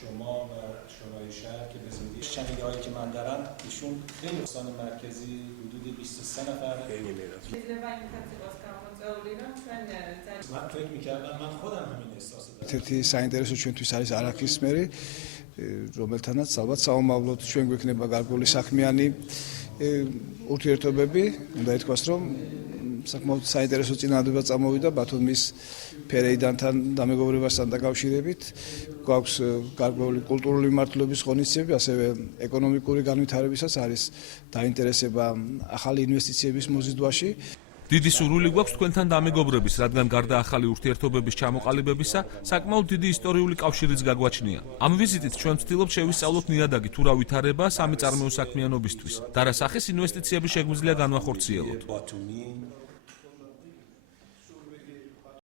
شما و شورای شهر که به زودی شنیده‌هایی که من دارم ایشون خیلی استان مرکزی حدود 23 نفر من فکر می‌کردم من خودم همین احساس دارم. ერთი საინტერესო ჩვენთვის არის არაქის მერი, რომელთანაც ალბათ საომავლოდ ჩვენ გვექნება გარკვეული საქმიანი ურთიერთობები, უნდა ითქვას, რომ საკმაოდ საინტერესო წინადადება წამოვიდა ბათუმის ფერეიდანთან დამეგობრებასთან დაკავშირებით. გვაქვს გარკვეული კულტურული მიმართულების ღონისძიებები, ასევე ეკონომიკური განვითარებისაც არის დაინტერესება ახალი ინვესტიციების მოზიდვაში. დიდი სურვილი გვაქვს თქვენთან დამეგობრების, რადგან გარდა ახალი ურთიერთობების ჩამოყალიბებისა, საკმაოდ დიდი ისტორიული კავშირიც გაგვაჩნია. ამ ვიზიტით ჩვენ ვცდილობთ შევისწავლოთ ნიადაგი თუ რა ვითარებაა სამი წარმოო საქმიანობისთვის და რა სახის ინვესტიციები შეგვიძლია განვახორციელოთ.